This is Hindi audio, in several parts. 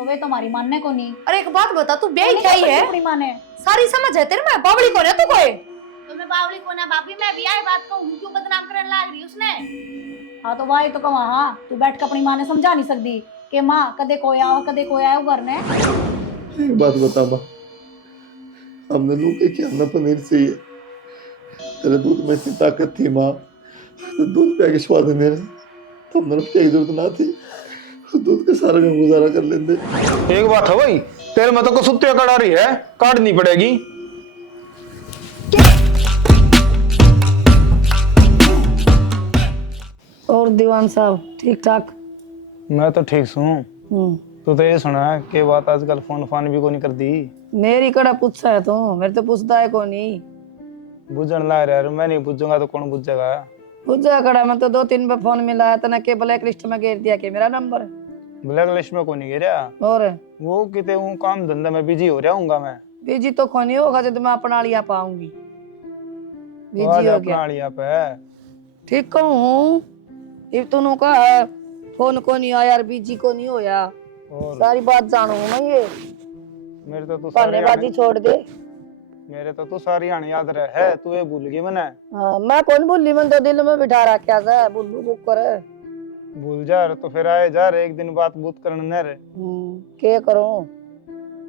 तो वे तुम्हारी मानने को नहीं। अरे एक बात बता, तू ब्याह क्या ही है? अपनी माने सारी समझ है तेरे में, बावली कौन है तू? कोई तो मैं बावली को ना बापी, मैं भी आई बात कहूं क्यों बदनाम करने लग रही उसने। हाँ तो वाही तो कहा। हाँ तू बैठ के अपनी माँ ने समझा नहीं सकती कि माँ कदे कोया है घर ने। एक बात बता माँ, हमने लोग के क्या ना पनीर चाहिए। तेरे दूध में इतनी ताकत थी माँ, तो दूध पे आके स्वाद है मेरे, तो हमने क्या की जरूरत ना थी। दूध के सारे में गुजारा कर लेंगे। एक बात है भाई, तेरे में तो कसुत्तियां कड़ा रही है, काटनी पड़ेगी। और दीवान साहब ठीक ठाक? मैं तो ठीक हूँ। तू तो ये सुना है कि बात आजकल फोन फान भी को नहीं कर दी। मेरी कड़ा पूछा है तू, मेरे तो पूछता है को नहीं। बुझन ला रहा है, मैं नहीं बुझूंगा तो कौन बुझेगा? पूछा कड़ा, मैं तो 2-3 बार फोन मिलाया था ना के ब्लैक लिस्ट में घेर दिया के मेरा नंबर। ब्लैक लिस्ट में को नहीं गिरा। और वो किते हूँ काम धंधा में बिजी हो रहा हूँ मैं। बिजी तो खोनी होगा जब मैं अपना लिया पाऊंगी। बिजी हो गया लिया पे ठीक कहूँ। ये तूने कहा फोन को नहीं आया यार, बिजी को नहीं होया, और सारी बात जानू मैं ये। मेरे तो तू धन्यवादी छोड़ दे। मेरे तो तू सारी आने याद रहे है, तू ये भूल गई मैंने। हाँ मैं कौन भूली, मैं तो दिल में बिठा रखा था बुल्लू कुकर। भूल जा तो फिर आए जा रहे एक दिन बात बूत करने न रे। क्या करूं,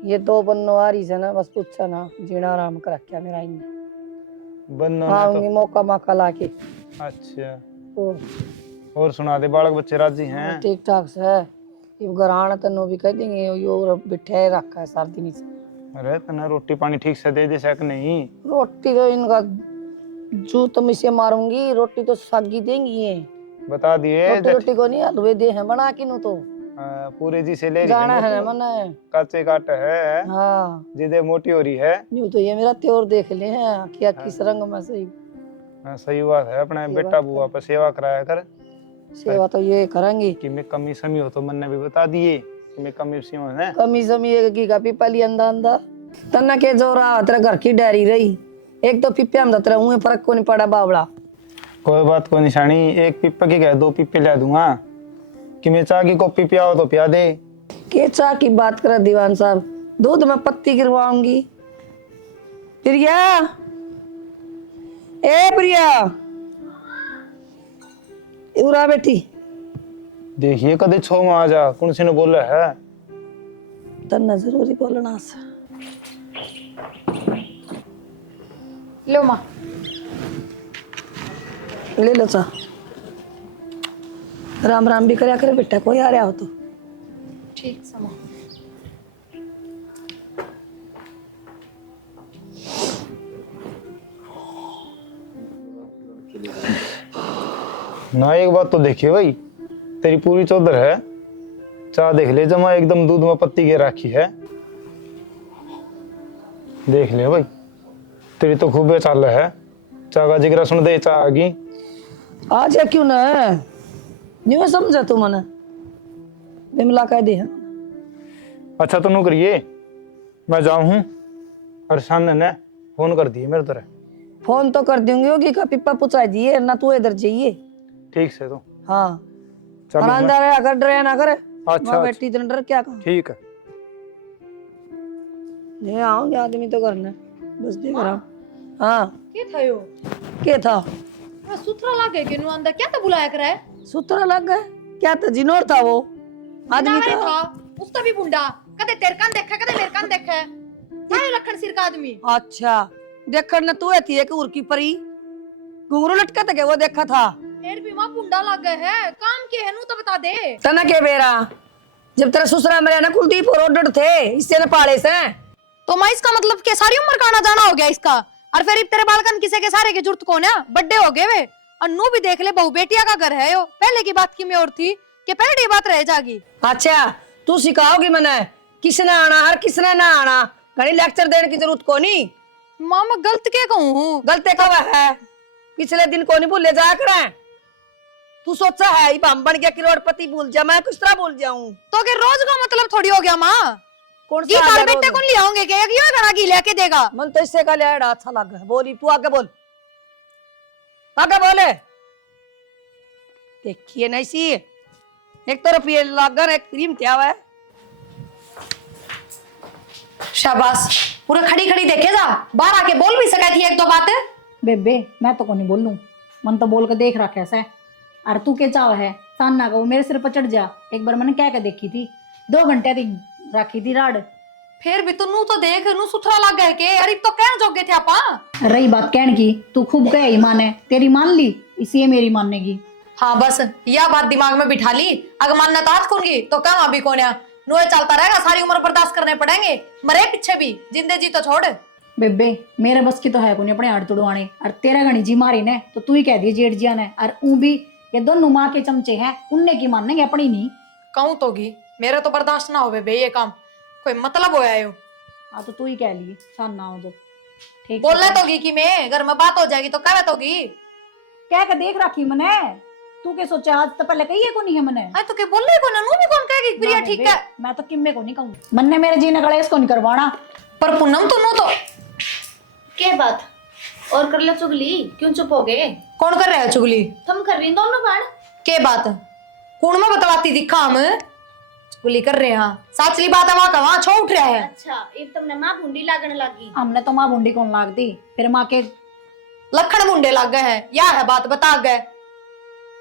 ये 2 बनवारी से ना बस पूछा ना जीना आराम कर रखा मेरा इन्हें। बन्नो आऊंगी मौका मौका लाके। अच्छा तो और सुना दे, बालक बच्चे राजी हैं? ठीक ठाक से है। ये घराना तन्नो भी कह देंगे यो बिठे रखा है सार दिन से। अरे तना रोटी पानी ठीक से दे सक नहीं? रोटी तो इनका जू तो मिसे मारूंगी, रोटी तो सागी देंगी ये। बता दिए रोटी को नहीं हलवे दे है बना किनु तो पूरे जी से ले जाना है मने काचे काट है। हाँ जिदे मोटी हो रही है। यूं तो ये मेरा त्योर देख ले हैं क्या किस रंग में सही। सही बात है, अपने बेटा बुआ पर सेवा कराया कर। सेवा तो ये करेंगे कि मैं कमी समी हो तो मन ने भी बता दिए कि मैं कमी समी है। कमी समी एक की का पिपली अंदा अंदा तना के जोरा तेरा घर की डायरी रही। एक तो पिप्पे में तेरा मुंह फर्क को नहीं पड़ा बावड़ा। कोई बात को निशानी, एक पिप्पा की कह 2 पिप्पे ला दूंगा कि मैं चाह की कॉपी पियाओ तो पिया दे। के चाह की बात कर दीवान साहब, दूध में पत्ती गिरवाऊंगी। प्रिया, ए प्रिया उरा बेटी। देखिए कदे 6 में आ जा, कौन सी ने बोला है? तना जरूरी बोलना से। लो माँ ले लो चा। राम राम भी करया करे बेटा, कोई आ रहा हो तो। ठीक समा। ना एक बात तो देखिए भाई, तेरी पूरी चौधर है। चाह देख ले, जमा एकदम दूध में पत्ती के राखी है। देख ले भाई, तेरी तो खूबे चाल है। चाह का जिक्र सुन दे, चाह आगी आ जा क्यों ना, नहीं समझा तू मने बिमला कह दे। अच्छा तो नु करिए, मैं जाऊं हूँ और शान ने फोन कर दिए मेरे तरह। फोन तो कर दूंगी होगी का पिप्पा पूछा दिए ना, तू इधर जाइए। ठीक से तो हाँ चलो मैं- अंदर अगर डरे ना करे। अच्छा बेटी तो डर क्या कहा। ठीक है। नहीं आऊंगे आदमी तो करने बस देख रहा हूँ। हाँ क्या था यो? क्या था? सुथरा लागे के नु अंदर क्या तो बुलाया करे? सूत्र लग गए क्या था? जिनोर था वो आदमी नावरे था। था उसका भी बुंडा, कदे तेरे कान देखा कदे मेरे कान देखा। क्या ये लखन सिर का आदमी? अच्छा देखकर न तू थी एक उर की परी घुंघरू लटका था वो देखा था। फिर भी मां बुंडा लग गए है, काम के है नु तो बता दे। तना के बेरा जब तेरा ससुरा मेरे ना कुलदीप और ऑर्डर थे इससे न पाले से। तो मां इसका मतलब के सारी उम्र का आना जाना हो गया इसका। और फिर तेरे बालकन किसे के सारे की जरूरत कौन है? बड्डे हो गए वे और नू भी देख ले, बहु बेटिया का घर है यो। पहले की बात की में और थी कि पहले बात रह जागी। अच्छा तू सिखाओगी मने किसने आना हर किसने ना आना, घनी लेक्चर देने की जरूरत को नहीं। मां मैं गलत के कहूं हूं? गलते कब है? पिछले दिन को नहीं भूले जाया करें। तू सोचा है हम बन गया करोड़पति भूल जा, मैं किस तरह भूल जाऊं? तो के रोज का मतलब थोड़ी हो गया मां। कौन ये बाल बेटे कौन ले आओगे के एक यो गाना की लेके देगा? मन तो इससे का लेड़ा अच्छा लगा। बोली तू आगे बोल, आगे बोले। देखिए नहीं सी एक तो रुपये लागन एक क्रीम क्या है शाबाश, पूरा खड़ी खड़ी देखे जा, बाहर आके बोल भी सका थी एक दो बातें। बेबे मैं तो को नहीं बोलूं, मन तो बोल के देख रहा कैसा है। अरे तू क्या चाव है सान्ना को मेरे सिर पर चढ़ जा। एक बार मैंने क्या क्या देखी थी, 2 घंटे दिन रखी थी राड। फिर भी तू नू तो देख, नू सुथरा लग गए के, अरे तो कहन जोगे थे आपा। रही बात कहने की, तू खूब कहे ही माने, तेरी मान ली इसलिए मेरी मानने की। हाँ बस यह बात दिमाग में बिठा ली, अगर मानना तो आज कौनगी तो कम अभी कौन है, नोए चलता रहेगा, सारी उम्र बर्दाश्त करने पड़ेंगे, मरे पीछे भी, जिंदे जी तो छोड़। बेबे मेरे बस की तो है कोनी अपने हाथ तुड़वाने, और तेरा घनी जी मारी ने तो तू ही कह दिए जेठ जिया ने, और ऊ भी ये दोनों माँ के चमचे हैं, उनने की मानेंगे अपनी नहीं। कहूँ तो गी मेरे तो बर्दाश्त ना हो बे ये काम, कोई मतलब होया यो। हाँ तो तू ही कह लिए सान ना हो जो ठीक बोलने तो गी कि मैं घर में बात हो जाएगी तो कहे तो गी। क्या क्या देख रखी मने, तू क्या सोचा आज तो पहले कही है को नहीं है मने। अरे तो के बोलने को ना, नू भी कौन कहेगी प्रिया ना ठीक बेबे, है, मैं तो किम्मे को नहीं कहूँ, मन ने मेरे जीने गले इसको नहीं करवाना। पर पूनम तू नू तो क्या बात और कर ले चुगली, क्यों चुप हो गए? कौन कर रहा है चुगली? तुम कर रही दोनों बाण। के बात कौन में बतलाती दिखा हम चुगली कर रहे हैं, साचली बात है वहां का वहां छो उठ रहा है। अच्छा एक तुमने माँ भूंडी लागने लगी। हमने तो माँ बुंडी कौन लाग दी, फिर माँ के लखन मुंडे लग गए हैं, या है बात बता गए।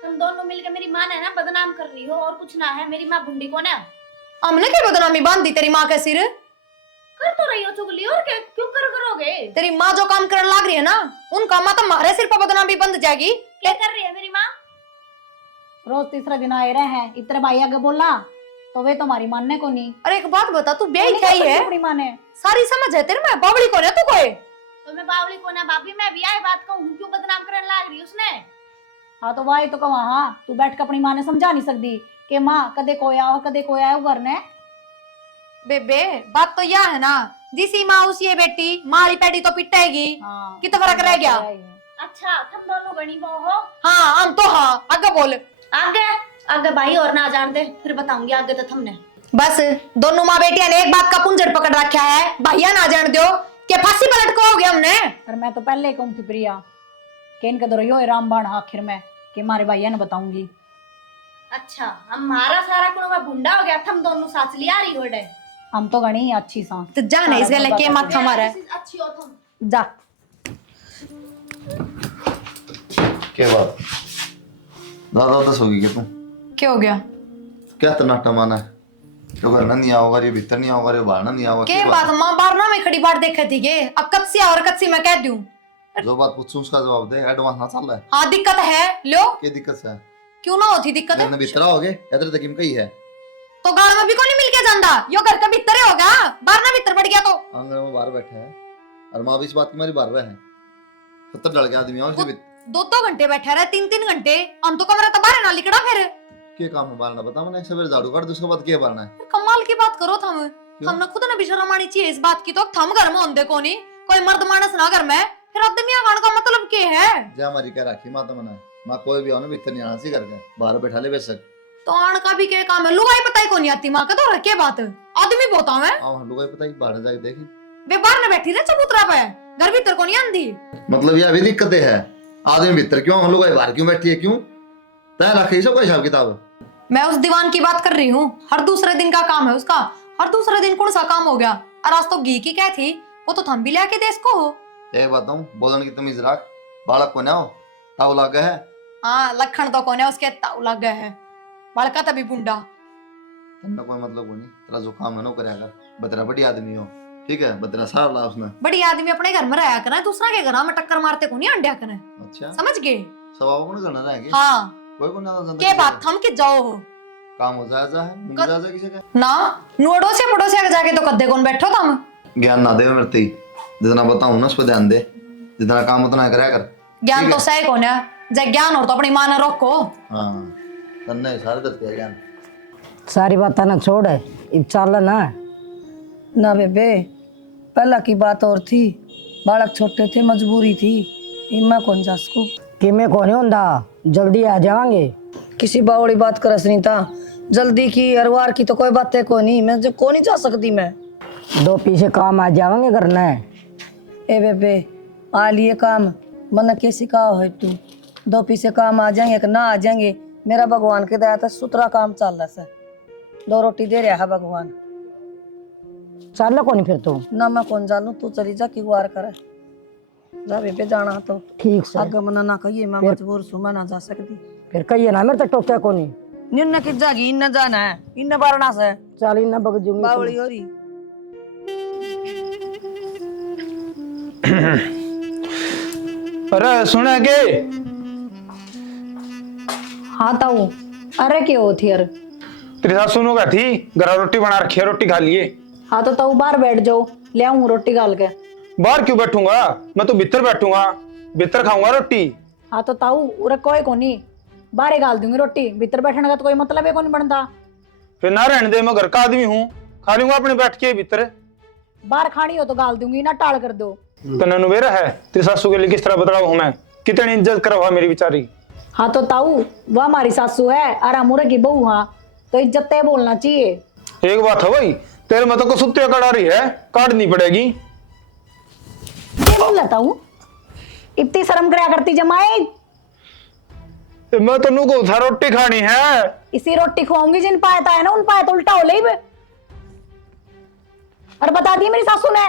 तुम दोनों मिलकर मेरी माँ ने ना बदनाम कर रही हो, और कुछ ना है। मेरी माँ भूंडी कौन है? हमने क्या बदनामी बांध दी तेरी माँ के सिर? कर तो रही हो चुगली, और क्या क्यों करोगे? तेरी माँ जो काम करने लग रही है ना, उन कामा तो हमारे सिर पर बदनामी बंद जाएगी। क्या कर रही है मेरी माँ? रोज तीसरा दिन आए रहे हैं, इतने भाई आगे बोला तो वे तुम्हारी मानने को नहीं। अरे एक बात बता, तू ब्याह क्या ही है? अपनी माँ ने सारी समझ है तेरे में, बावली कौन है तू कोई? तो मैं बावली कौन है भाभी? मैं भी आई बात कहूँ, क्यों बदनाम करने लग रही उसने? हाँ तो वाई तो कहा, हाँ तू बैठ के अपनी माँ ने समझा नहीं सकती कि माँ कदे कोया हो कदे कोया है घर ने। बेबे बात तो यह है ना, जिसी माँ उसी है बेटी, मारी पैटी तो पिटेगी। हाँ कितना फर्क रह गया? अच्छा तुम दोनों गणी बहू हो? हाँ हम तो हाँ, आगे बोल। आगे आगे भाई और ना जान दे, फिर बताऊंगी आगे तो तुमने। बस दोनों माँ बेटिया ने एक बात का पुंजड़ पकड़ रखा है, भैया ना जान दो कि फांसी पलट को हो गया हमने। और मैं तो पहले कहूँ थी प्रिया कि इनका दो रही रामबाण आखिर में कि मारे भैया ने बताऊंगी। अच्छा हमारा सारा कुछ में भुंडा हो गया, तुम दोनों साथ लिया रही हो डे। हम तो गणी अच्छी सा तो जाने इसके लेके मत हमारा अच्छी हो तुम। जा। क्या बात दादा उदास होगी क्या तुम? क्या हो गया? क्या तनाटा माना है, जो घर नहीं आओगा ये भीतर नहीं आओगा ये बाहर नहीं आओगा। के बात माँ बार ना मैं खड़ी बार देखे थी के, अब कच्ची और कच्ची मैं कह दूं। जो बात पूछूं उसका जवाब दे, एडवांस ना चल रहा है। हाँ दिक्कत है, लो क्या दिक्कत है? क्यों ना होती दिक्कत? घर में भीतर आओगे इधर तक कही है तो गाँव में भी कोई नहीं मिल के जांदा, यो घर का भीतर होगा, बाहर ना भीतर बढ़ गया तो। आंगन में बाहर बैठे हैं और माँ भी इस बात की मारी बाहर रहे हैं, 70 डल के आदमी आओ इसलिए 2 घंटे बैठा रहे, 3 घंटे, हम तो कमरा तो बाहर ना निकला। फिर क्या काम है बारना बता मैंने, सवेरे झाड़ू काट दो उसके बाद क्या बारना है? कमाल की बात करो थम, हमने खुद ना बेशरम आनी चाहिए इस बात की, तो थम घर में होंदे कोनी, कोई मर्द मानस ना घर में, फिर आदमी गान का मतलब क्या है? जा हमारी क्या राखी माता मना माँ कोई भी आओ ना भीतर नहीं आना सी करके बाहर बैठा ले बेशक। तो आन का भी क्या काम है, लुगाई पता ही को नहीं आती माँ का, तो रखे बात आदमी बोता है आओ हम लोग पता ही बाहर जाके देखी वे बाहर ना बैठी रहे चबूतरा पे, घर भीतर को नहीं आंदी। मतलब यह भी दिक्कतें है, आदमी भीतर क्यों हम लोग बाहर क्यों बैठी है क्यों? तय रखी सब हिसाब किताब। मैं उस दीवान की बात कर रही हूँ, हर दूसरे दिन का काम है उसका, हर दूसरे दिन कौन सा काम हो गया? और आज तो घी की क्या थी, वो तो थम भी लाके दे इसको। एक बताऊं बोलने की तमीज रख, बालक को ना हो ताव लागे है। हाँ लखन तो कौन है उसके ताऊ लग गए है, बड़का तभी बुंडा। तन्ना कोई मतलब को नहीं, तेरा जो काम है ना करेगा, बतरा बड़ी आदमी हो ठीक है, बतरा सार ला उसने। बड़ी आदमी अपने घर में रहा करे, दूसरा के घर में टक्कर मारते को नहीं अंड्या करे। अच्छा समझ गए? स्वभाव कौन करना रहेंगे? हाँ कोई को ना के बात थम के जाओ हो काम हो जाए है मुंह जा किसी का ना, नोडो से पड़ोसिया के जाके तो कद्दे कौन बैठो तुम। ज्ञान ना दे मेरे ते, जितना बताऊं ना उस पर ध्यान दे, जितना काम उतना करा कर। ज्ञान तो सही कौन है, जब ज्ञान हो तो अपनी मां ने रोको। हाँ तन्ने सारे दस के ज्ञान सारी बात ना छोड़, अब चल ना बेबे, पहला की बात और थी, बालक छोटे थे मजबूरी थी, इम्मा कौन जा सको कि मैं कौन होंदा, जल्दी आ जाएंगे। किसी बावड़ी बात करस नहीं था, जल्दी की हरवार की तो कोई बात है को नहीं, मैं जो को नहीं जा सकती मैं। 2 पीछे काम आ जाएंगे करना है। ए बेबे आ लिए काम, मन कैसी कहा है तू, 2 पीछे काम आ जाएंगे कि ना आ जाएंगे, मेरा भगवान के दया था सुतरा काम चल रहा है, 2 रोटी दे रहा है भगवान। चल को नहीं फिर तू ना मैं कौन जानू, तू चली जा की वार करे जा बेबे, जाना तो ठीक से आगे मना ना कहिए, मैं मजबूर हूं, मैं ना जा सकती। फिर कहिए ना मेरे तो टोके को नहीं। निन्न की जागी इन जाना है, इन बारना से चल इन बग जूंगी बावली हो रही। अरे सुने के हाँ ताऊ, अरे क्या होती यार। तेरी सास सुनो का थी घर रोटी बना रखी है, रोटी खा लिए। हाँ तो ताऊ बाहर बैठ जाओ, ले आऊं रोटी गाल के। बाहर क्यों बैठूंगा, मैं तो भीतर बैठूंगा, भीतर खाऊंगा रोटी। हाँ तो ताऊ उरे कोई को नहीं, बाहर गाल दूंगी रोटी, भीतर बैठने का तो कोई मतलब है को नहीं बनता। फिर ना रहने दे, मैं घर का आदमी हूँ, खा लूंगा अपने बैठ के भीतर। बाहर खानी हो तो गाल दूंगी ना, टाल कर दो। तने नुबेरा है तेरी सासू के लिए किस तरह बदलाव हूं मैं, कितनी इज्जत करवा मेरी बेचारी। हाँ तो ताऊ वह हमारी सासू है और अमूरे की बहू, हाँ तो इज्जत तय बोलना चाहिए। एक बात है भाई, तेरे मतलब को सुत्तिया कड़ा रही है, काटनी पड़ेगी। क्या बोल रहा ताऊ, इतनी शर्म कराया करती जमाए। मैं तो नु को था रोटी खानी है, इसी रोटी खुआऊंगी जिन पाया है ना, उन पाया तो उल्टा हो ले। और बता दी मेरी सासू ने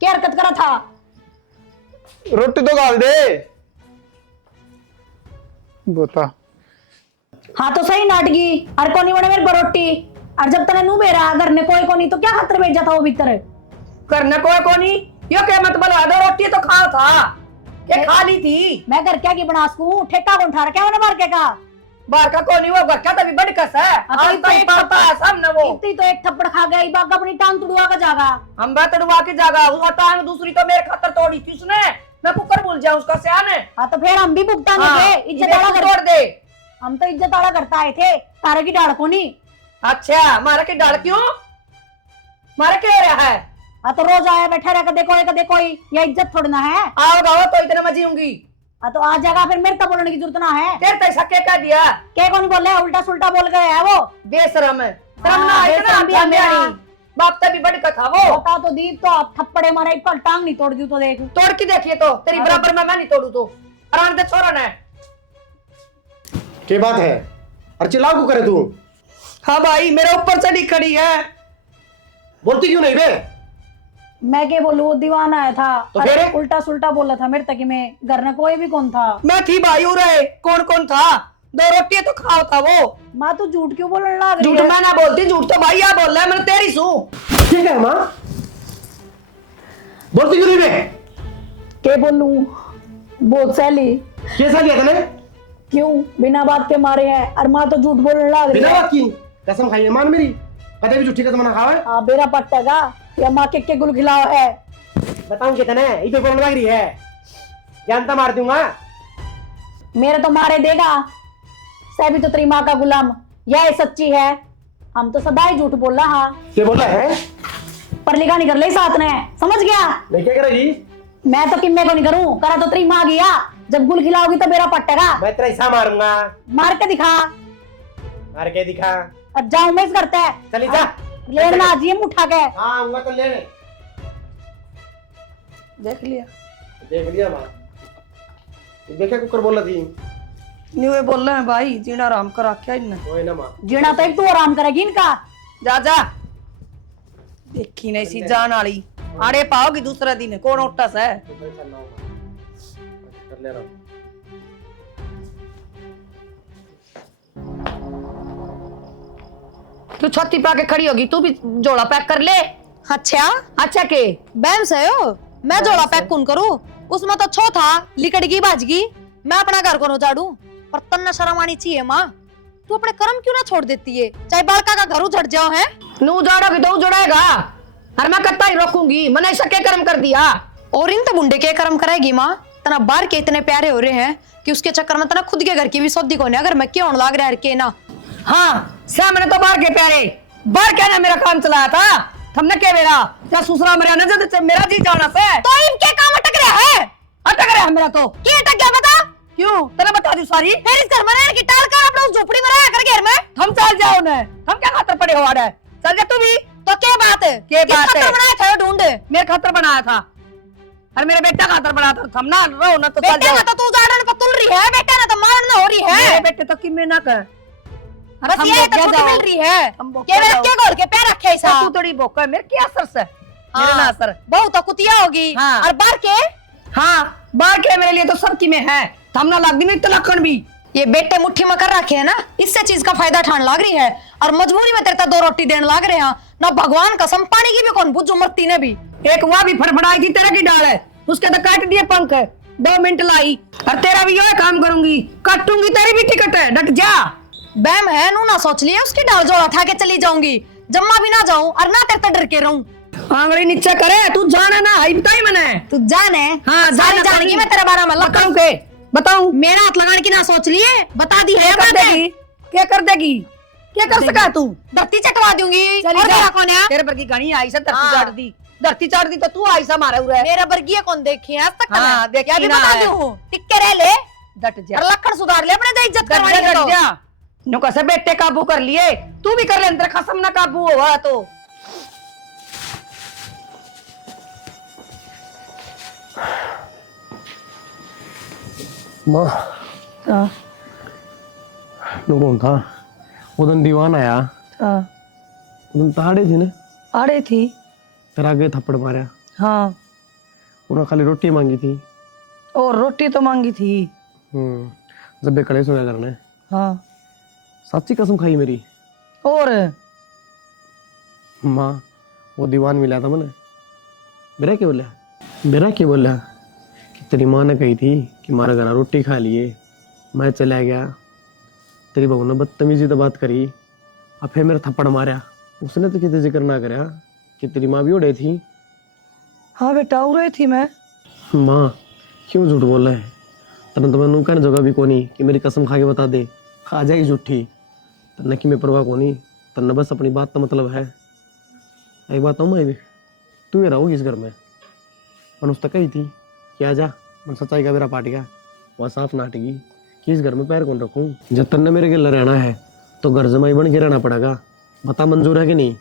क्या हरकत करा था। रोटी तो गाल दे बता। हाँ तो सही नाटकी, और कोनी बने मेरे को रोटी, और जब तने नू बेरा अगर ने कोई कोनी तो क्या खतर भेजा था वो भीतर करने कोई कोनी, यो क्या मत बता दो, रोटी तो खाओ था, ये खा ली थी। मैं घर क्या की बना सकूं, ठेका कौन ठा रहा, क्या मैंने बार के का बाहर का कोनी, वो घर का तभी बड़ी कस है। अभी तो एक पापा सामने वो इतनी तो एक थप्पड़ खा गई, बाग अपनी टांग तुड़वा का जागा। हम बात तड़वा के जागा, वो टांग दूसरी तो मेरे खातर तोड़ी थी उसने, मैं कुकर भूल जाऊं उसका सियान है। हाँ तो फिर हम भी भुगतान हाँ, दे, इज्जत वाला तोड़ कर दे। हम तो इज्जत वाला करता आए थे, तारे की डाल को नहीं। अच्छा मारा के डाल क्यों, मारा क्या रहा है। हाँ तो रोज आया बैठा रहा कदे कोई, ये इज्जत थोड़ना है। आओ गाओ तो इतने मजी होंगी। हाँ तो आ जाएगा, फिर मेरे तो बोलने की जरूरत ना है। तेरे तैसा क्या कह दिया, क्या कौन बोले, उल्टा सुल्टा बोल कर है वो बेशरम है, शर्म ना हाँ, आई बेशरम भी ना है मेरा। बाप तभी बड़ी कथा वो। बता तो दी तो आप थप्पड़े मारा, एक पर टांग नहीं तोड़ दी तो देख। तोड़ के देखिए तो तेरी बराबर में मैं नहीं तोड़ू तो आराम दे छोरा ने। क्या बात है, अरे चिल्लाओ क्यों करे तू। हाँ भाई मेरे ऊपर चढ़ी खड़ी है, बोलती क्यों नहीं बे। मैं क्या बोलूं, वो दीवान आया था तो अरे फिर? उल्टा सुल्टा बोला था मेरे तक में, घर में कोई भी कौन था। मैं थी भाई उरे, कौन कौन था, दो रोटियां तो खाओ था वो। माँ तू झूठ क्यों बोलने लग रही झूठ है? मैं ना बोलती, झूठ तो भाई आप बोल रहा है, मैंने तेरी सू। ठीक है माँ, बोलती क्यों नहीं बे। क्या बोलूं, बहुत सैली। कैसा लिया तने, क्यों बिना बात के मारे हैं, और माँ तो झूठ बोलने लग रही बिना है। बात की कसम खाई है मान मेरी, कदे भी झूठी कसम ना खावे। हाँ बेरा पट्टेगा या माँ के गुल खिलाओ है। बताऊं कितने इधर बोलने लग रही है, जानता मार दूंगा। मेरे तो मारे देगा, सभी तो तेरी माँ का गुलाम, यह सच्ची है। हम तो सदा ही झूठ बोल रहा। हाँ क्या बोला है, पर लिखा नहीं कर ले साथ ने, समझ गया। नहीं क्या करेगी, मैं तो किम्मे को नहीं करूं, करा तो तेरी माँ गया, जब गुल खिलाओगी तो मेरा पट्टेगा। मैं तेरा हिस्सा मारूंगा। मार के दिखा, मार के दिखा, और जाऊं मैं इस करता है। चली जा। लेना आ जाइए उठा के। हाँ आऊंगा तो लेने। देख लिया, देख लिया माँ, देखा कुकर बोल रही थी। न्यूए बोल रहे हैं भाई, जीना आराम कर रखा इनने। वही ना माँ, जीना तो एक तू आराम करेगी इनका। जा जा, देखी नहीं सी जान वाली, आड़े पाओगी दूसरा दिन, कौन उठा है। परेशान ना हो माँ, कर ले रहा हूँ। तू छत्ती पा के खड़ी होगी, तू भी जोड़ा पैक कर ले। अच्छा अच्छा के बैम से हो, मैं जोड़ा पैक कौन करूं, उसमें तो छो था लिकड़गी बाजगी, मैं अपना घर को उजाड़ू, पर तन्ना शर्म आनी चाहिए माँ। तू अपने कर्म क्यों ना छोड़ देती है, चाहे बालका का घर उजड़ जाओ है। नू उजाड़ोगी तो उजड़ेगा, और मैं कत्ता ही रोकूंगी, मैंने ऐसा क्या कर्म कर दिया। और इन तो बुंडे के कर्म कराएगी माँ, तना बाहर के इतने प्यारे हो रहे हैं कि उसके चक्कर में तना खुद के घर की भी सौदी को नहीं, अगर मैं क्यों लाग रहा है के ना। हाँ सामने तो बाहर के प्यारे, बाहर क्या ना मेरा काम चलाया था, हमने क्या मेरा क्या ससुरा मेरा नजर मेरा जी जाना से, तो इनके काम अटक रहा है। अटक रहा है मेरा तो। क्या अटक गया बता, क्यों तेरे बता दी सारी, फिर इस घर में रहने की टाल कर अपना उस झोपड़ी में रहा कर घर में। हम चल जाओ न, हम क्या खातर पड़े हो आड़े, चल जा तू भी। तो क्या बात है, क्या बात है? बनाया था वो ढूंढ, मेरे खातर बनाया था, और मेरे बेटा खातर बनाया था, हम ना रहो ना तो चल बेटे जाओ। ने तो तू गार्डन पर तुल रही है, बेटे ने तो मारना हो रही है। मेरे बेटे तो किम्मे ना कर, बस हम ये लोग तो क्या छुट्टी जाओ? मिल रही है हम लोग कि क्या मेरे जाओ? क्या गोल के पैर रखे ऐसा तू थोड़ी बोका है, मेरे क्या असर से मेरे ना असर। बहुत तो कुतिया होगी हाँ। और बार के हाँ बार के मेरे लिए तो सबकी में है, थमना लाग दी नहीं तो लखन भी। ये बेटे मुट्ठी में कर रखे है ना, इससे चीज का फायदा ठान लाग रही है और मजबूरी में तेरे 2 रोटी देने लाग रहे हैं ना। भगवान कसम पानी की भी कौन बुझो मरती ने भी। एक वह भी फड़फड़ाई थी, तेरा की डाल है, उसके तो काट दिए पंख, 2 मिनट लाई। और तेरा भी यो काम करूंगी, काटूंगी, तेरी भी टिकट है, डट जा। बैम है नू ना सोच लिया उसकी डाल जोड़ा उठा के चली जाऊंगी, जम्मा भी ना जाऊं और ना तेरे डर के रहूं। आंगली नीचे करे, तू जाने ना, आई बताई मैंने। तू जाने हाँ, सारी जानेगी मैं तेरे बारे में। बताऊं के बताऊं? मेरा हाथ लगाने की ना सोच लिए, बता दी है क्या कर देगी, क्या कर देगी, क्या कर सका तू? धरती चटवा दूंगी। चली और जा। मेरा कौन है? तेरे पर की गाड़ी आई से धरती हाँ। चाट दी, धरती चाट दी तो तू आई सा मारे उरे। मेरा बर्गिया कौन देखी है आज तक? हाँ, देखी या भी ना बता है। दूं, टिक्के रह ले डट जा, और लखन सुधार ले अपने दे इज्जत डट करवानी जा, है डट तो। जा। नु कैसे बेटे काबू कर लिए, तू भी कर ले, अंदर खसम ना काबू हुआ तो। माँ हाँ नु कौन था वो दिन दीवान आया, हाँ वो दिन ताड़े थी ने आड़े थी। तेरा आगे थप्पड़ मारा, हाँ उन्होंने खाली रोटी मांगी थी। और रोटी तो मांगी थी। जब बे कड़े सोया करने, हाँ सच्ची कसम खाई मेरी। और माँ वो दीवान मिला था मैंने, मेरा क्या बोला कि तेरी माँ ने कही थी कि मारा घर रोटी खा लिए, मैं चला गया, तेरी बहू ने बदतमीजी तो बात करी, अब फिर मेरा थप्पड़ मारा। उसने तो किसी जिक्र ना करा कि तेरी माँ भी उड़े थी। हाँ बेटा उड़े थी मैं। माँ क्यों झूठ बोला है? तने तो मैं कहने जगह भी कोनी कि मेरी कसम खा के बता दे, खा जाएगी झूठी। तन्ने की मैं परवाह कोनी, तन्ने बस अपनी बात का मतलब है। एक बात हूँ मैं भी, तू ही रहोगी इस घर में। मन उस तक कही थी कि आजा, मन सच्चाई का मेरा पार्टी का वह साफ नाटेगी कि इस घर में पैर कौन रखूं। जब तन्ने मेरे गिल रहना है तो घर जमाई बन के रहना पड़ेगा। बता मंजूर है कि नहीं?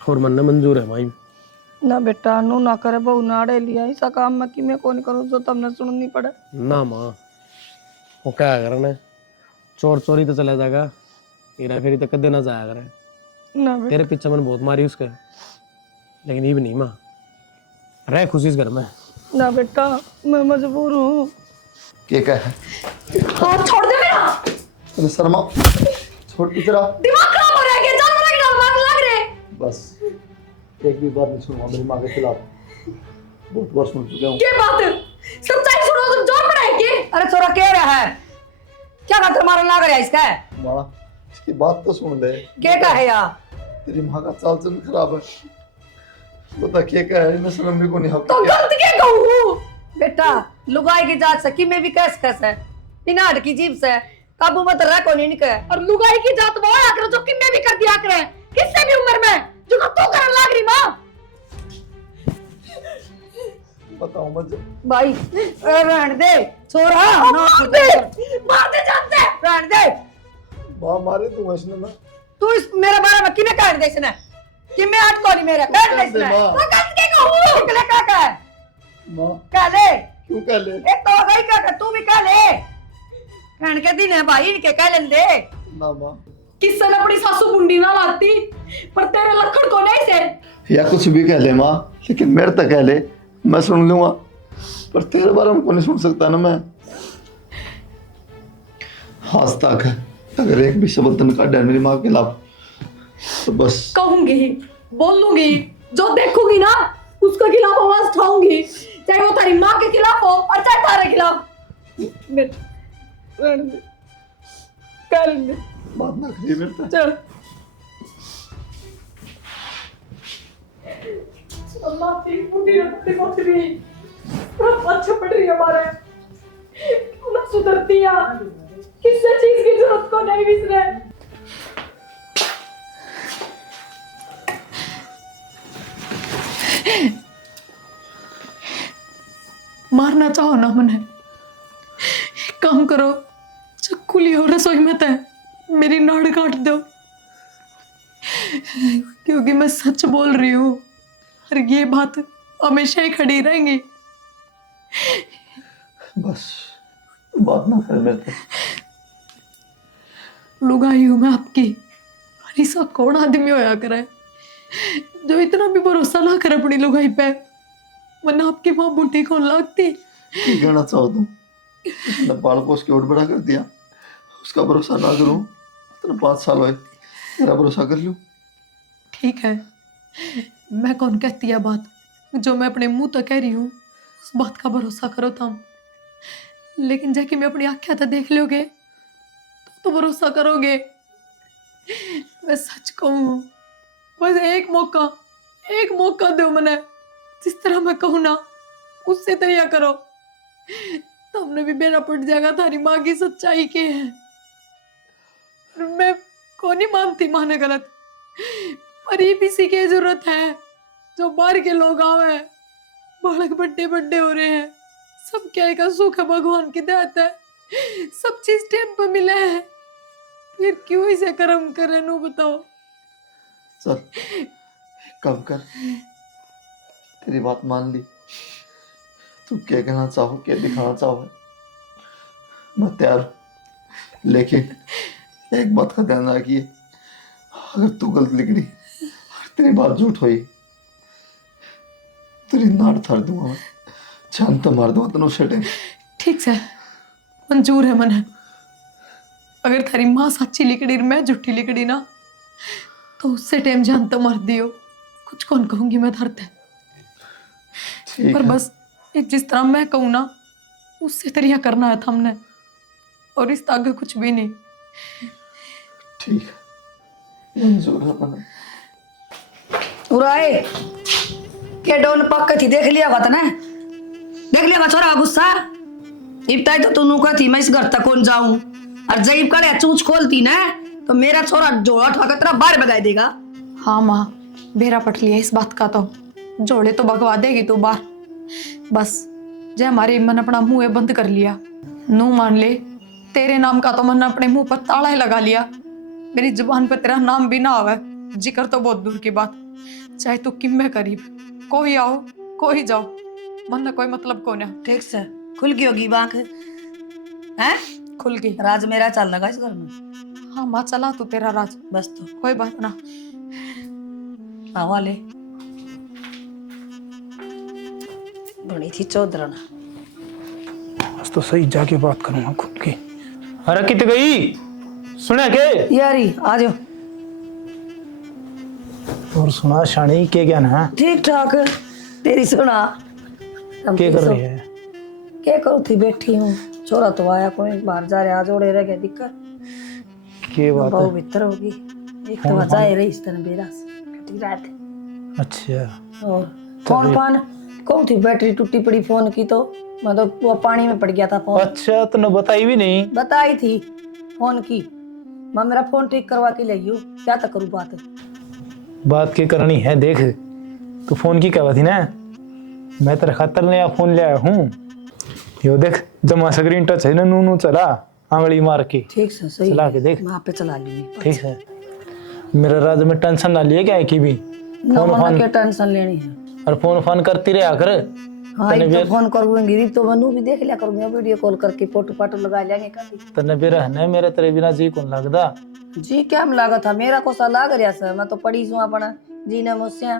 और मन ने मंजूर है माई। ना बेटा नू ना करे, बहु नाड़े लिया ऐसा काम में कि मैं कौन करूँ जो तुमने सुननी पड़े। ना माँ वो क्या करना है, चोर चोरी तो चला जाएगा, हेरा फेरी तो कदे ना जाया करे। ना बेटा तेरे पीछे मैंने बहुत मारी उसके, लेकिन ये भी नहीं माँ, रह खुशी इस घर में। ना बेटा मैं मजबूर हूँ। क्या क्या है? हाथ छोड़ दे मेरा, अरे शर्मा, छोड़ इधर आ। दिमाग खराब हो रहा है क्या? जानवर की डाल मार लग रहे। बस एक भी बात नहीं सुनूंगा मेरी माँ के खिलाफ, बहुत बार सुन चुका हूँ। क्या बात है? सच्चाई सुनो, तुम जोर पड़ाए के? अरे छोरा कह रहा है, क्या खातर मारने लग रहा है इसका? माँ इसकी बात तो सुन ले। क्या का है यार? तेरी माँ का चाल चलन खराब है, बता क्या क्या है? मैं समझ में को नहीं तो आता। गलत क्या कहूँ बेटा? लुगाई की जात से कि मैं भी कैस कैस है, इनाट की जीभ से काबू मत रह को नहीं निकले। और लुगाई की जात वो आकर जो किन्ने भी कर दिया करे, किससे भी उम्र में जो तू करने लग रही माँ। बताओ मत भाई रहने दे छोरा, मार दे जानते हैं। रहने दे। माँ मारे तू इसने ना। तू इस मेरे बारे में किने कह दे इसने कि मैं आज को नहीं मेरा कह दे इसने। माँ वो गलत क्या कहूँ? निकले क्या कह? माँ कह ले, क्यों कह ले? एक तो गई क्या तू भी कह ले। कहने के दिन है भाई, इनके कह लेने दे। ना माँ, किससे ने अपनी सासू बुंडी ना लाती, पर तेरे लखन को नहीं से। या कुछ भी कह ले माँ, लेकिन मेरे तक कह ले, मैं सुन लूंगा, पर तेरे बारे में को नहीं सुन सकता ना मैं। आज तक अगर एक भी शब्द तन काट मेरी माँ के खिलाफ तो बस कहूंगी, बोलूंगी, जो देखूंगी ना उसके खिलाफ आवाज उठाऊंगी, चाहे वो तेरी माँ के खिलाफ हो और चाहे तारे खिलाफ। कह लेंगे बात ना करिए मेरे तक। चल। अल्लाह की बुंडी रखते वक्त भी अच्छा पड़ रही है हमारे, ना सुधरती है, किसी चीज की जरूरत को नहीं विसरे। मारना चाहो ना मने, एक काम करो, चक्कू लियो रसोई में तय मेरी नाड़ काट दो, क्योंकि मैं सच बोल रही हूँ और ये बात हमेशा ही खड़ी रहेंगी। बस बात ना कर मेरे तक। लुगाई हूं मैं आपकी। अरे सा कौन आदमी होया करे जो इतना भी भरोसा ना करे अपनी लुगाई पे, वरना आपकी माँ बूढ़ी कौन लगती। की कहना चाहो तुम? इतना बाल पोस के और बड़ा कर दिया, उसका भरोसा ना करूं तो 5 साल हुए, तेरा भरोसा कर लूं। ठीक है, मैं कौन कहती है बात, जो मैं अपने मुंह तो कह रही हूँ उस बात का भरोसा करो तुम। लेकिन जैसे मैं अपनी आंखें तो देख लोगे तो भरोसा करोगे। मैं सच कहूँ, बस एक मौका दो मने, जिस तरह मैं कहूँ ना उससे तैया करो, तुमने भी बेरा पड़ जाएगा थारी माँ की सच्चाई के है। मैं को नहीं मानती माँ ने गलत, पर ये किसी की जरूरत है जो बाहर के लोग आवे, बालक बड्डे बड्डे हो रहे हैं, सब क्या का सुख है, भगवान की देत है, सब चीज टाइम पर मिले है, फिर क्यों इसे कर्म करे नु बताओ। चल कम कर, तेरी बात मान ली, तू क्या कहना चाहो, क्या दिखाना चाहो, मैं तैयार हूं। लेकिन एक बात का ध्यान रखिए, अगर तू गलत निकली और तेरी बात झूठ हुई, तेरी नाड़ थार दूंगा मैं, जान तो मार दूंगा तेनों सेटे। ठीक से मंजूर है मन, अगर थारी माँ सच्ची लिकड़ी मैं झूठी लिकड़ी ना, तो उससे टाइम जान तो मार दियो, कुछ कौन कहूंगी मैं धरते। पर बस एक जिस तरह मैं कहूँ ना उससे तरिया करना है हमने, और इस आगे कुछ भी नहीं। ठीक है, मंजूर है मन। उराए के डोन पक्का थी, देख लिया बात ना, देख लिया छोरा गुस्सा। इब्ताई तो तू कहती मैं इस घर तक कौन जाऊं, और जब कड़े चूच खोलती ना तो मेरा छोरा जोड़ा उठा कर तेरा बाहर भगा देगा। हाँ माँ, बेरा पट लिया इस बात का, तो जोड़े तो भगवा देगी तू बाहर। बस जे हमारे मन अपना मुंह बंद कर लिया, नू मान ले तेरे नाम का तो मन अपने मुंह पर ताला ही लगा लिया, मेरी जुबान पे तेरा नाम भी ना आवे, जिक्र तो बहुत दूर की बात। चाहे तू किम्मे करीब, कोई आओ कोई जाओ, मन ना कोई मतलब को ना। ठीक से खुल गई होगी बांख हैं, खुल गई। राज मेरा चल लगा इस घर में। हाँ माँ, चला तू तेरा राज, बस तो कोई बात ना। हवा ले बड़ी थी चौधरन। बस तो सही जाके बात करूंगा खुद की। अरे कित गई, सुने के यारी आ जाओ। और सुना शानी के क्या ना, ठीक ठाक, तेरी सुना क्या कर रही है? क्या करूँ थी, बैठी हूँ, छोरा तो आया कोई, बाहर जा रहे, आज ओढ़े रह गया दिक्कत, क्या बात बहु है? भीतर होगी, एक तो जाए रही इस तरह बेरा कटी रात। अच्छा, और फोन पान कौन थी, बैटरी टूटी पड़ी फोन की, तो मतलब वो पानी में पड़ गया था फोन। अच्छा तूने बताई भी नहीं? बताई थी फोन की, मैं मेरा फोन ठीक करवा के लाई हूँ, क्या तक करूँ बात की करनी है। देख तू फोन की क्या थी ना, मैं तेरे खातर नया फोन ले आया हूँ, यो देख जमा स्क्रीन टच है ना, नू चला आंगली मार के, ठीक से सही चला के देख, मैं पे चला लूंगी। ठीक है। मेरा राज में टेंशन ना लिए क्या है की भी, फोन क्या टेंशन लेनी है, और फोन फोन करती रहा कर। हाँ एक तो फोन करूंगी तो बनू भी देख लिया करूंगी, वीडियो कॉल करके फोटो फाटो लगा लेंगे कभी। तने भी रहना मेरा तेरे बिना जी कौन लगदा। जी क्या लागा था, मेरा को सा लाग रहा सर, मैं तो पड़ी हूँ अपना जीने मुझसे।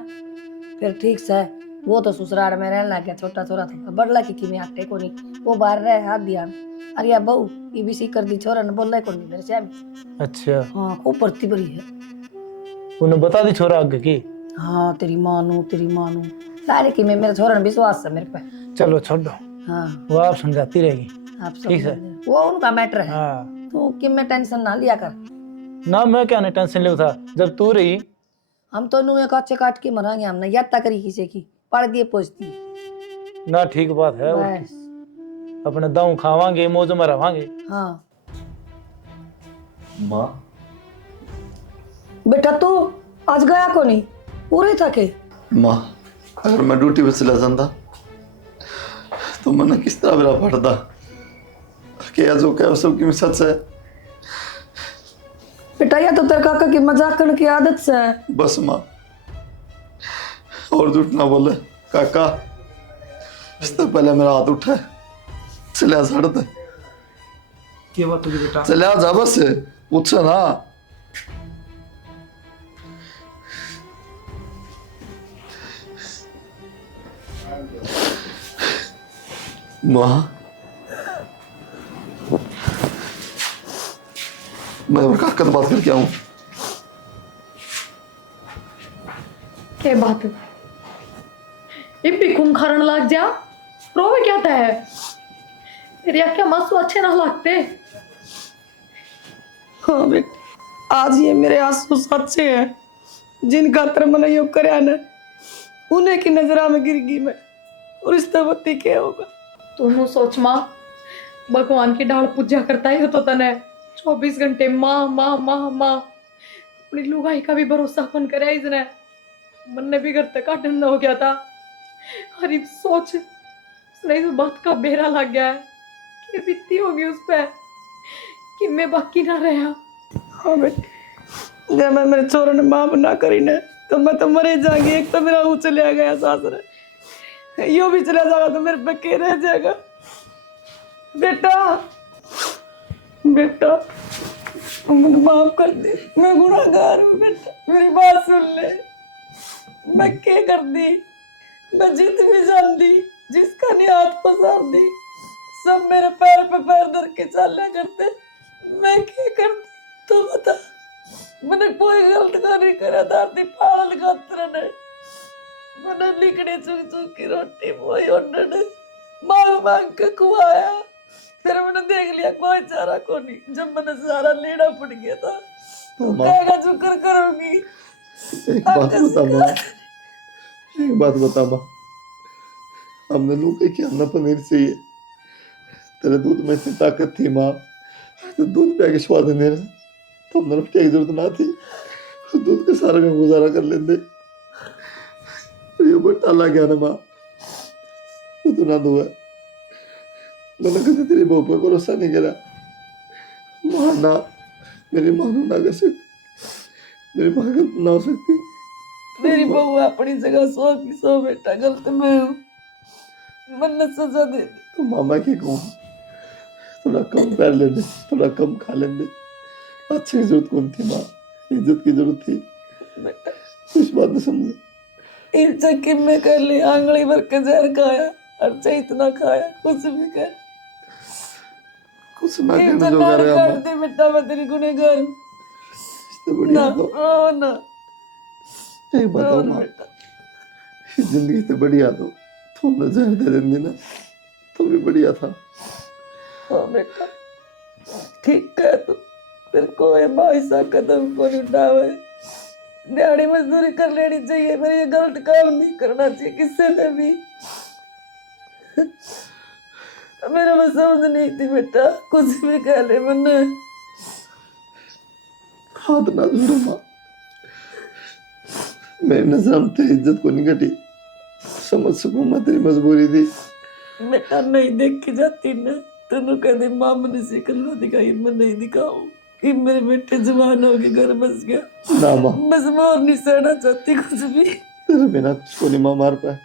फिर ठीक से वो तो ससुराल में रहने लग गया, छोटा छोरा था, बड़ला की में आटे को नहीं, वो बाहर रहे हाथ दिया। अरे या बहू ये भी सी कर दी, छोरा ने बोला को नहीं मेरे से। अच्छा, हाँ खूब पड़ती बड़ी है। उन्हें बता दी छोरा आगे की? हाँ तेरी माँ नू सारे की में मेरे छोरा ने विश्वास है मेरे पे। चलो छोड़ दो, हाँ वो आप समझाती रहेगी। आप ठीक है, वो उनका मैटर है, हाँ तो कि मैं टेंशन ना लिया कर। ना मैं क्या नहीं टेंशन ले था, जब तू रही हम तो नुए काचे काट के मरांगे, हमने यात्रा करी किसी की पढ़ दिए पहुंचती ना, ठीक बात है। बस अपने दाऊ खावांगे, मौज में रवांगे। हाँ माँ बेटा तू आज गया को नहीं, पूरे थके। माँ अगर मैं ड्यूटी पे चला जाता तो मैंने किस तरह मेरा पढ़ता, क्या जो क्या सब की सच है। बेटा या तो तेरे काका की मजाक करने की आदत से है। बस माँ और झूठ ना बोले काका, इससे पहले मेरा हाथ उठा, चले सड़ते क्या बात होगी बेटा? चले जा बस। पूछ ना। माँ, मैं और काका से बात करके आऊं। क्या बात है? ये भी खून लग जा रोवे क्या था है तेरी क्या मासू अच्छे ना लगते। हाँ बेटा, आज ये मेरे आंसू सच्चे हैं जिन खातर मैंने यो करया न, उन्हें की नजरा में गिर गई मैं, और इस तरह क्या होगा। तू सोच माँ, भगवान की डाल पूजा करता है तो तने 24 घंटे माँ माँ माँ माँ, अपनी लुगाई का भी भरोसा कौन करे इसने। मन ने भी घर तक काटन हो गया था। अरे सोच, उसने इस बात का बेरा लग गया है कि बीती होगी उस पे कि मैं बाकी ना रहा। हाँ बेटा, जब मैं मेरे छोरों ने माफ ना करी ने तो मैं तो मरे जाएगी। एक तो मेरा वो चलिया गया सासरे, यो भी चला जाएगा तो मेरे पे के रह जाएगा। बेटा बेटा मुझे माफ कर दे, मैं गुनाहगार हूँ बेटा, मेरी बात सुन ले। मैं क्या कर दी, मैं जीत भी जान दी, जिसका नहीं हाथ पसार दी, सब मेरे पैर पे पैर धर के चाला करते। मैं क्या करती तो बता। मैंने कोई गलत का नहीं करा, दादी पाल खातर ने मैंने लिकड़ी चुग चुग की रोटी बोई उन्होंने मांग मांग के खुआया। फिर मैंने देख लिया कोई चारा को नहीं, जब मैंने सारा लेना पड़ गया था तो कहेगा शुक्र करूंगी। एक बात बता माँ, एक बात बता माँ, हमने लोग के क्या ना पनीर चाहिए। तेरे दूध में इतनी ताकत थी माँ, तो दूध पे आके स्वाद नहीं रहा तो हमने रोटी की जरूरत ना थी, दूध के सारे में गुजारा कर लेते। ये बट्टा ला गया ना माँ, वो तो ना दुआ। मैंने कभी तेरी बहू पे भरोसा नहीं करा माँ, ना मेरी माँ ना कर सकती, मेरी माँ गलत ना हो सकती। मेरी बहू अपनी जगह 100 की 100 बेटा, गलत मैं हूँ, मैंने सजा दे दी। तो मामा की कहूँ थोड़ा कम पैर लेने, थोड़ा कम खा लेने, अच्छे की जरूरत कौन थी माँ, इज्जत की जरूरत थी बेटा इस बात ने समझो। इन चक्की में कर ली, आंगली भर के जहर खाया, अच्छा इतना खाया, कुछ भी कर कुछ ना एक कहने तो जो नार करे काट अम्मा, दे बेटा, मैं तेरी गुनहगार हूँ। इससे बढ़िया ना तो रो ना एक बताओ रो माँ, बेटा। इस जिंदगी से बढ़िया तो तुमने जहर दे देंगे ना तो भी बढ़िया था। हाँ बेटा ठीक है, तो फिर कोई ऐसा कदम को नहीं उठावे, दिहाड़ी मजदूरी कर लेनी चाहिए, मेरे ये गलत काम नहीं करना चाहिए किसी ने भी। मेरे में समझ नहीं थी बेटा, कुछ भी कह ले मैंने। हाथ ना जोड़ो माँ, मेरी नजर में तेरी इज्जत को नहीं घटी, समझ सकूं मैं तेरी मजबूरी थी। बेटा नहीं देखी जाती ना, तेनों कहते माँ मैंने सिकल दिखाई, मैं नहीं दिखाऊं कि मेरे बेटे जवान हो गए, घर बस गया ना माँ, बस, मैं और नहीं सहना चाहती कुछ भी। तेरे बिना किसको नहीं माँ मार पाए।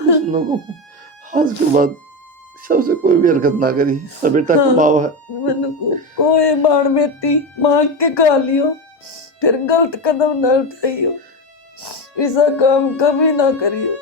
उसने को आज के बाद सबसे कोई भी हरकत ना करी, सब बेटा कमावा है। मैंने कोई बाण बेटी मांग के खा लियो, फिर गलत कदम ना उठाइयो, ऐसा काम कभी ना करियो।